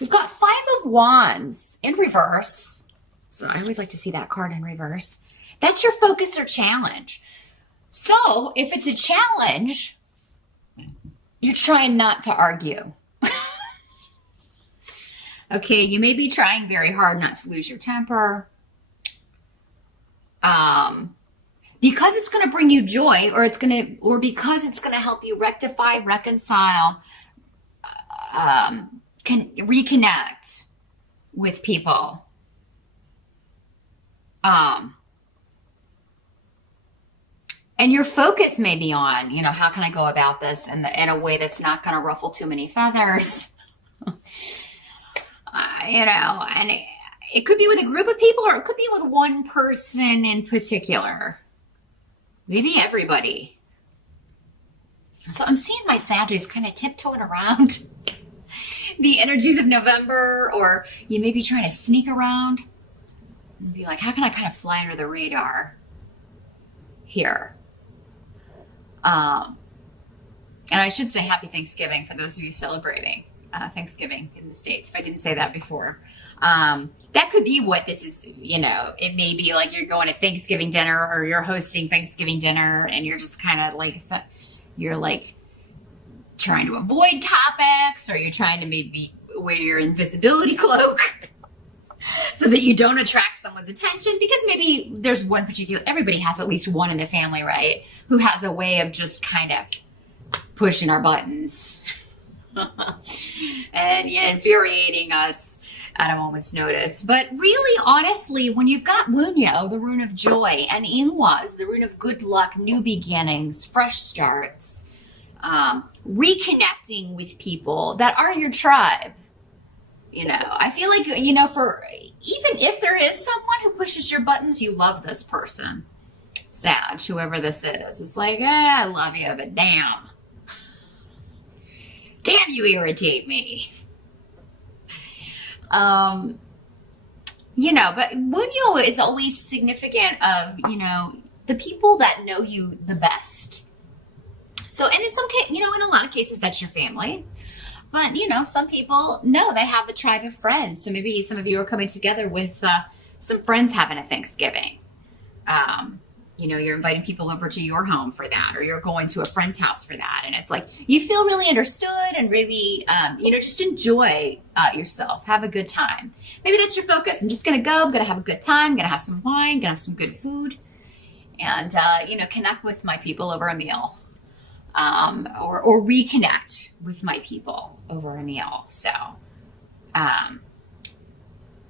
We've got Five of Wands in reverse. So I always like to see that card in reverse. That's your focus or challenge. So if it's a challenge, you're trying not to argue. Okay, you may be trying very hard not to lose your temper. Because it's going to bring you joy, or because it's going to help you rectify, reconcile, can reconnect with people. And your focus may be on, how can I go about this in a way that's not going to ruffle too many feathers? And it could be with a group of people, or it could be with one person in particular. Maybe everybody. So I'm seeing my Sagittarius kind of tiptoeing around the energies of November, or you may be trying to sneak around and be like, how can I kind of fly under the radar here? And I should say happy Thanksgiving for those of you celebrating Thanksgiving in the States, if I didn't say that before. That could be what this is, it may be like you're going to Thanksgiving dinner, or you're hosting Thanksgiving dinner, and you're just kind of like, you're like trying to avoid topics, or you're trying to maybe wear your invisibility cloak so that you don't attract someone's attention, because maybe there's one particular, everybody has at least one in the family, right, who has a way of just kind of pushing our buttons and infuriating us at a moment's notice. But really, honestly, when you've got Wunyo, the rune of joy, and Inwas, the rune of good luck, new beginnings, fresh starts, reconnecting with people that are your tribe, I feel like, for even if there is someone who pushes your buttons, you love this person. Sag, whoever this is. It's like, I love you, but damn. Damn, you irritate me. But Wunyo is always significant of, the people that know you the best. So, and in some case, in a lot of cases, that's your family. But, some people know they have a tribe of friends. So maybe some of you are coming together with some friends having a Thanksgiving. You're inviting people over to your home for that, or you're going to a friend's house for that. And it's like, you feel really understood and really, just enjoy yourself. Have a good time. Maybe that's your focus. I'm just going to go. I'm going to have a good time. I'm going to have some wine. Going to have some good food. And, connect with my people over a meal. Or reconnect with my people over a meal. So,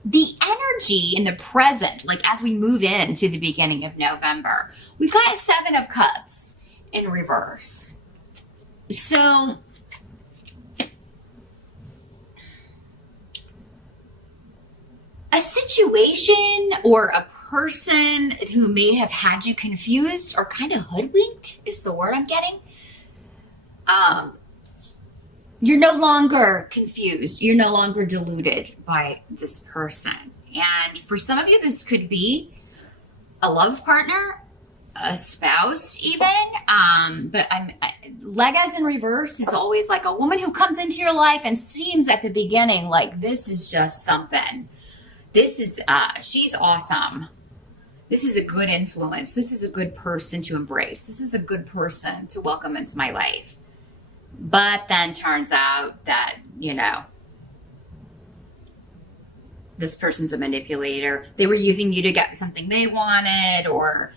the energy in the present, like as we move into the beginning of November, we've got a Seven of Cups in reverse. So, a situation or a person who may have had you confused or kind of hoodwinked is the word I'm getting. You're no longer confused. You're no longer deluded by this person. And for some of you, this could be a love partner, a spouse even. But Legas in reverse is always like a woman who comes into your life and seems at the beginning like this is just something. This is, she's awesome. This is a good influence. This is a good person to embrace. This is a good person to welcome into my life. But then turns out that, this person's a manipulator. They were using you to get something they wanted, or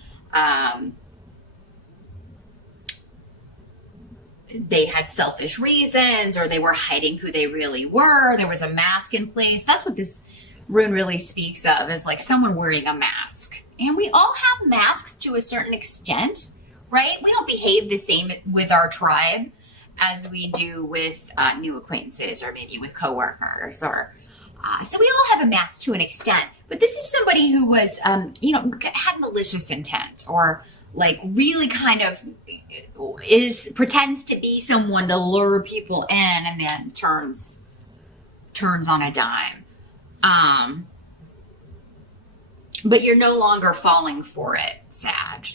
they had selfish reasons, or they were hiding who they really were. There was a mask in place. That's what this rune really speaks of, is like someone wearing a mask. And we all have masks to a certain extent, right? We don't behave the same with our tribe as we do with new acquaintances, or maybe with coworkers, or so we all have a mask to an extent. But this is somebody who was, had malicious intent, or like really kind of pretends to be someone to lure people in, and then turns on a dime. But you're no longer falling for it, Sag.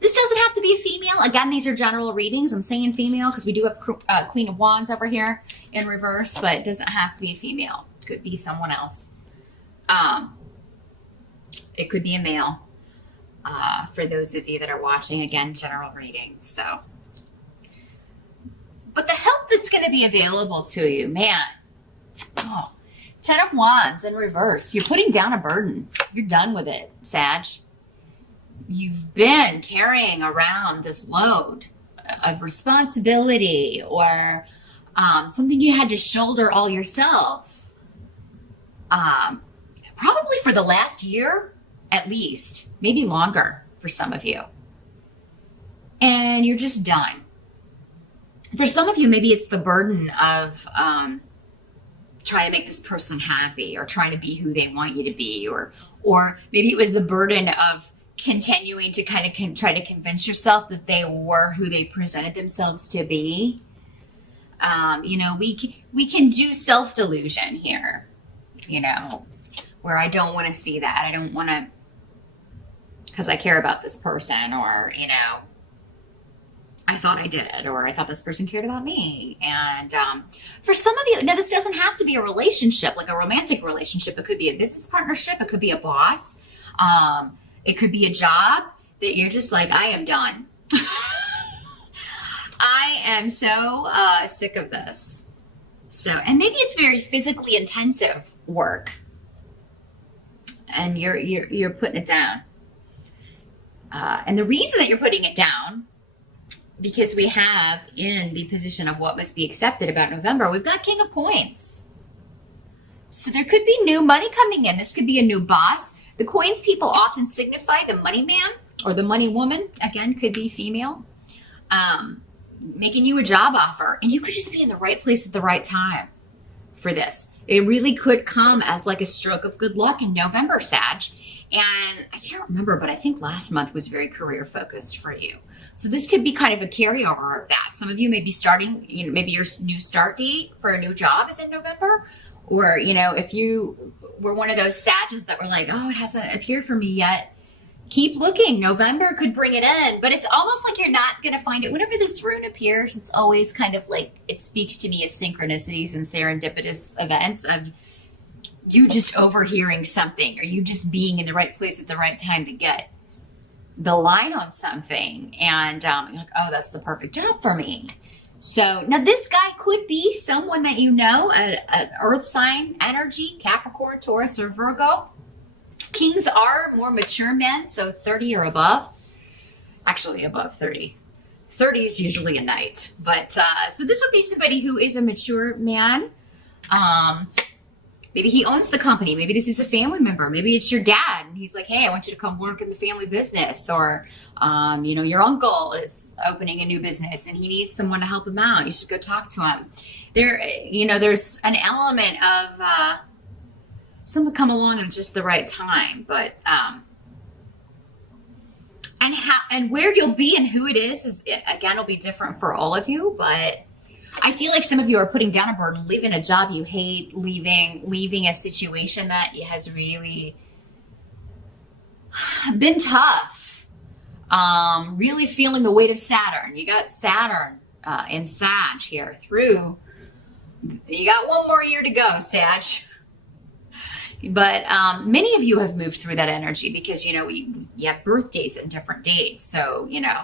This doesn't have to be a female. Again, these are general readings. I'm saying female because we do have Queen of Wands over here in reverse, but it doesn't have to be a female. It could be someone else. It could be a male. For those of you that are watching, again, general readings. So, but the help that's going to be available to you, man. Oh, 10 of Wands in reverse. You're putting down a burden. You're done with it, Sag. You've been carrying around this load of responsibility or something you had to shoulder all yourself. Probably for the last year, at least, maybe longer for some of you. And you're just done. For some of you, maybe it's the burden of trying to make this person happy or trying to be who they want you to be, or maybe it was the burden of continuing to kind of try to convince yourself that they were who they presented themselves to be. You know, we can do self-delusion here, you know, where I don't want to see that. I don't want to, because I care about this person, or, you know, I thought I did, or I thought this person cared about me. And for some of you, now this doesn't have to be a relationship, like a romantic relationship. It could be a business partnership. It could be a boss. It could be a job that you're just like, I am done. I am so sick of this. So, and maybe it's very physically intensive work, and you're putting it down. And the reason that you're putting it down, because we have in the position of what must be accepted about November, we've got King of Coins. So there could be new money coming in. This could be a new boss. The coins people often signify the money man or the money woman. Again, could be female. Making you a job offer. And you could just be in the right place at the right time for this. It really could come as like a stroke of good luck in November, Sag. And I can't remember, but I think last month was very career focused for you. So this could be kind of a carryover of that. Some of you may be starting, you know, maybe your new start date for a new job is in November. Or, you know, if you were one of those Sages that were like, oh, it hasn't appeared for me yet, keep looking. November could bring it in, but it's almost like you're not going to find it. Whenever this rune appears, it's always kind of like, it speaks to me of synchronicities and serendipitous events of you just overhearing something, or you just being in the right place at the right time to get the line on something. And you're like, oh, that's the perfect job for me. So now this guy could be someone that you know, an earth sign energy, Capricorn, Taurus, or Virgo. Kings are more mature men, so 30 or above. Actually, above 30. 30 is usually a knight. But so this would be somebody who is a mature man. Maybe he owns the company. Maybe this is a family member. Maybe it's your dad, and he's like, hey, I want you to come work in the family business. Or, you know, your uncle is opening a new business and he needs someone to help him out. You should go talk to him. There, you know, there's an element of someone come along at just the right time. But, and where you'll be and who it is again, will be different for all of you. But I feel like some of you are putting down a burden, leaving a job you hate, leaving a situation that has really been tough. Really feeling the weight of Saturn. You got Saturn in Sag here through. You got one more year to go, Sag. But many of you have moved through that energy because, you know, you have birthdays and different dates. So, you know,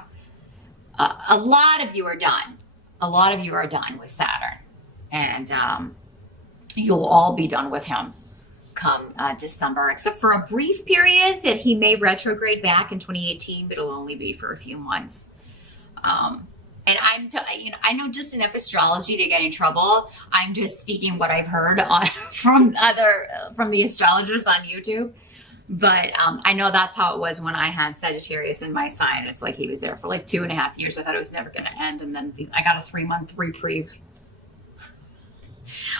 a lot of you are done. A lot of you are done with Saturn. And you'll all be done with him come December, except for a brief period that he may retrograde back in 2018, but it'll only be for a few months. And you know, I know just enough astrology to get in trouble. I'm just speaking what I've heard from the astrologers on YouTube. But I know that's how it was when I had Sagittarius in my sign. It's like he was there for like 2.5 years. I thought it was never going to end. And then I got a 3-month reprieve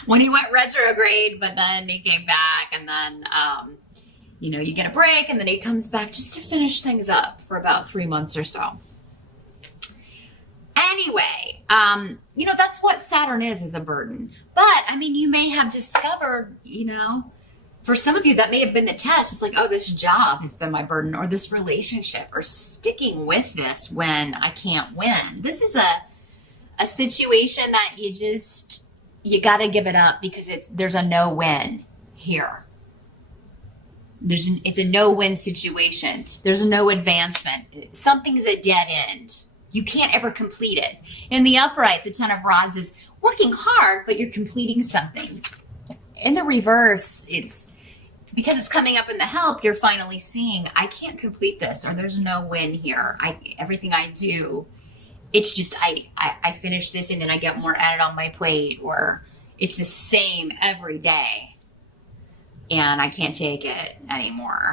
when he went retrograde, but then he came back, and then, you know, you get a break, and then he comes back just to finish things up for about 3 months or so. Anyway, you know, that's what Saturn is a burden. But, I mean, you may have discovered, you know, For some of you, that may have been the test. It's like, oh, this job has been my burden, or this relationship, or sticking with this when I can't win. This is a situation that you got to give it up because there's a no-win here. It's a no-win situation. There's no advancement. Something's a dead end. You can't ever complete it. In the upright, the Ten of Rods is working hard, but you're completing something. In the reverse, it's because it's coming up in the help, you're finally seeing, I can't complete this, or there's no win here. Everything I do, it's just, I finish this and then I get more added on my plate, or it's the same every day and I can't take it anymore.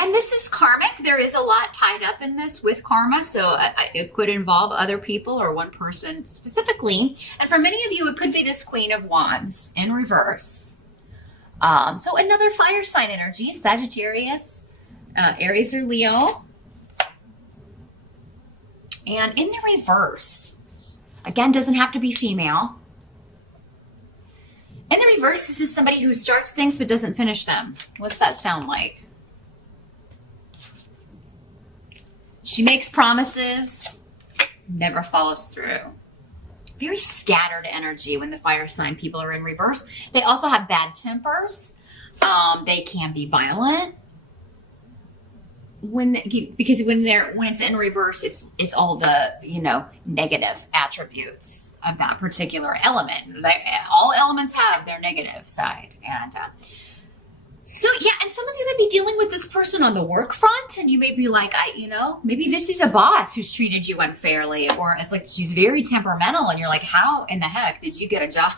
And this is karmic. There is a lot tied up in this with karma. So it could involve other people or one person specifically. And for many of you, it could be this Queen of Wands in reverse. So another fire sign energy, Sagittarius, Aries or Leo. And in the reverse, again, doesn't have to be female. In the reverse, this is somebody who starts things but doesn't finish them. What's that sound like? She makes promises, never follows through. Very scattered energy when the fire sign people are in reverse. They also have bad tempers. They can be violent. Because when it's in reverse, it's all the negative attributes of that particular element. All elements have their negative side, and so yeah. And some of you may be dealing with this person on the work front, and you may be like, maybe this is a boss who's treated you unfairly, or it's like she's very temperamental, and you're like, how in the heck did you get a job?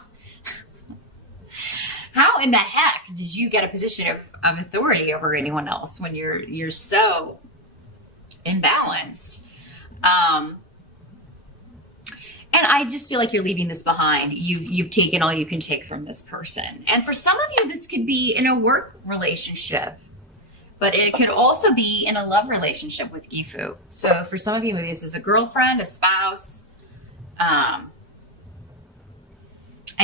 How in the heck did you get a position of authority over anyone else when you're so imbalanced? And I just feel like you're leaving this behind. You've taken all you can take from this person. And for some of you, this could be in a work relationship, but it could also be in a love relationship with Gifu. So for some of you, maybe this is a girlfriend, a spouse, and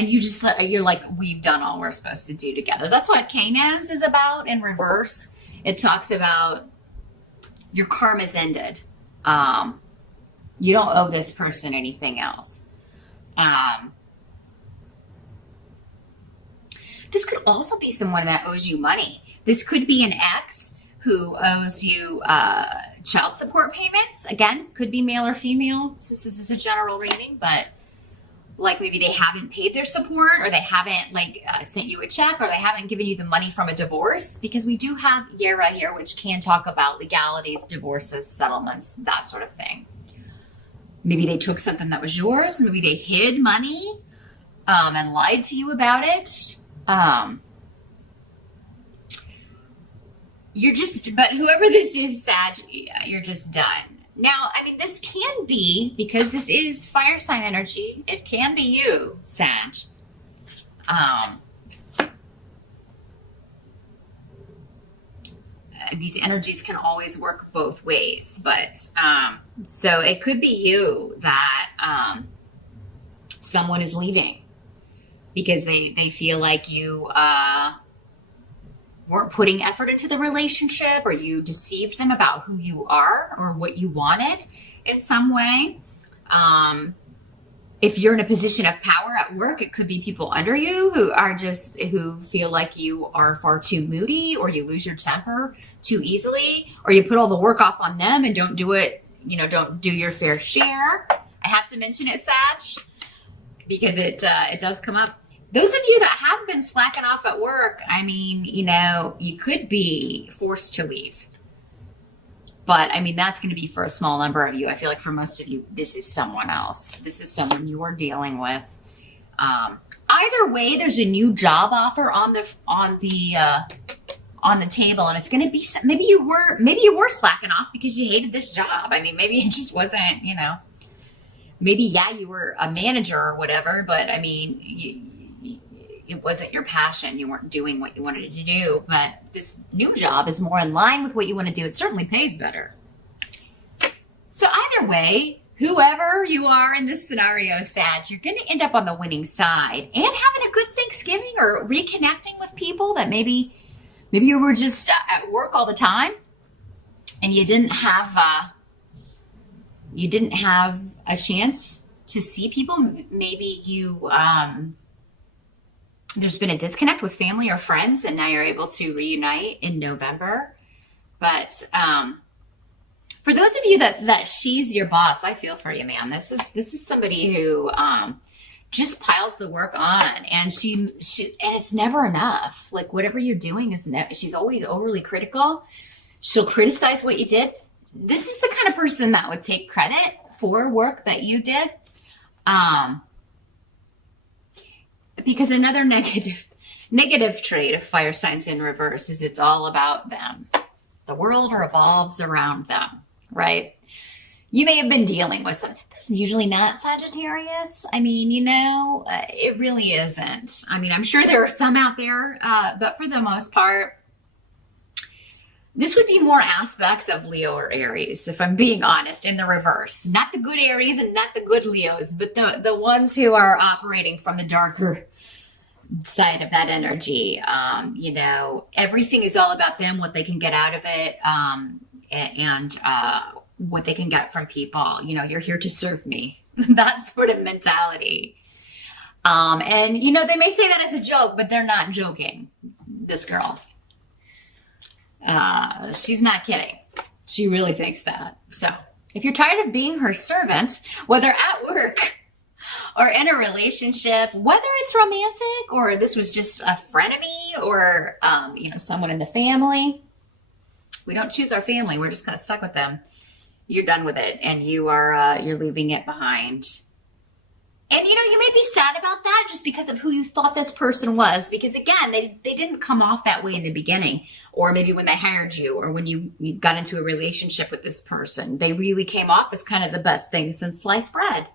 you're like, we've done all we're supposed to do together. That's what Canes is about in reverse. It talks about your karma's ended. You don't owe this person anything else. This could also be someone that owes you money. This could be an ex who owes you child support payments. Again, could be male or female. This is a general reading, but like maybe they haven't paid their support, or they haven't sent you a check, or they haven't given you the money from a divorce, because we do have Yera here, which can talk about legalities, divorces, settlements, that sort of thing. Maybe they took something that was yours. Maybe they hid money and lied to you about it. But whoever this is, Sag, you're just done. Now, I mean, this can be, because this is fire sign energy, it can be you, Sag. These energies can always work both ways, but so it could be you that someone is leaving because they feel like you weren't putting effort into the relationship, or you deceived them about who you are or what you wanted in some way. If you're in a position of power at work, it could be people under you who feel like you are far too moody, or you lose your temper too easily, or you put all the work off on them and don't do it, don't do your fair share. I have to mention it, Sag, because it does come up. Those of you that have been slacking off at work, I mean, you could be forced to leave. But I mean, that's going to be for a small number of you. I feel like for most of you, this is someone else. This is someone you're dealing with. Either way, there's a new job offer on the table, and it's going to be, maybe you were slacking off because you hated this job. I mean, maybe it just wasn't, maybe, you were a manager or whatever, but I mean, it wasn't your passion. You weren't doing what you wanted to do, but this new job is more in line with what you want to do. It certainly pays better. So either way, whoever you are in this scenario, Sag, you're going to end up on the winning side and having a good Thanksgiving or reconnecting with people that maybe you were just at work all the time and you didn't have a chance to see people. Maybe you there's been a disconnect with family or friends, and now you're able to reunite in November. But for those of you that she's your boss, I feel for you, man. This is somebody who just piles the work on, and she and it's never enough. Like whatever you're doing is she's always overly critical. She'll criticize what you did. This is the kind of person that would take credit for work that you did. Because another negative trait of fire signs in reverse is it's all about them. The world revolves around them, right? You may have been dealing with some. That's usually not Sagittarius. I mean, it really isn't. I mean, I'm sure there are some out there, but for the most part, this would be more aspects of Leo or Aries, if I'm being honest, in the reverse. Not the good Aries and not the good Leos, but the ones who are operating from the darker side of that energy. Everything is all about them, what they can get out of it, and what they can get from people. You're here to serve me. That sort of mentality. And they may say that as a joke, but they're not joking. This girl. She's not kidding. She really thinks that. So if you're tired of being her servant, whether at work or in a relationship, whether it's romantic or this was just a frenemy or, someone in the family, we don't choose our family. We're just kind of stuck with them. You're done with it and you're leaving it behind. And, you may be sad about that just because of who you thought this person was. Because, again, they didn't come off that way in the beginning. Or maybe when they hired you or when you got into a relationship with this person. They really came off as kind of the best thing since sliced bread.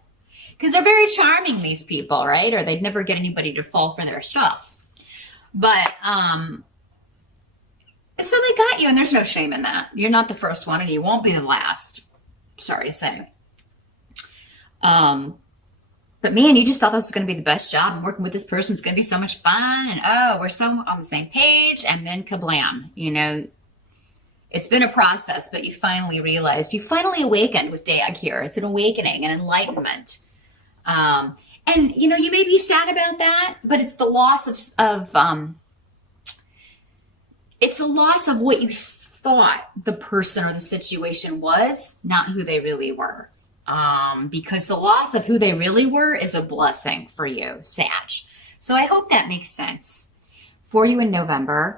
Because they're very charming, these people, right? Or they'd never get anybody to fall for their stuff. But, so they got you, and there's no shame in that. You're not the first one, and you won't be the last. Sorry to say. But man, you just thought this was going to be the best job, and working with this person is going to be so much fun, and we're so on the same page, and then kablam. It's been a process, but you finally realized, you finally awakened with Dag here. It's an awakening, an enlightenment. And you may be sad about that, but it's the loss it's a loss of what you thought the person or the situation was, not who they really were. Because the loss of who they really were is a blessing for you, Sag. So I hope that makes sense for you in November.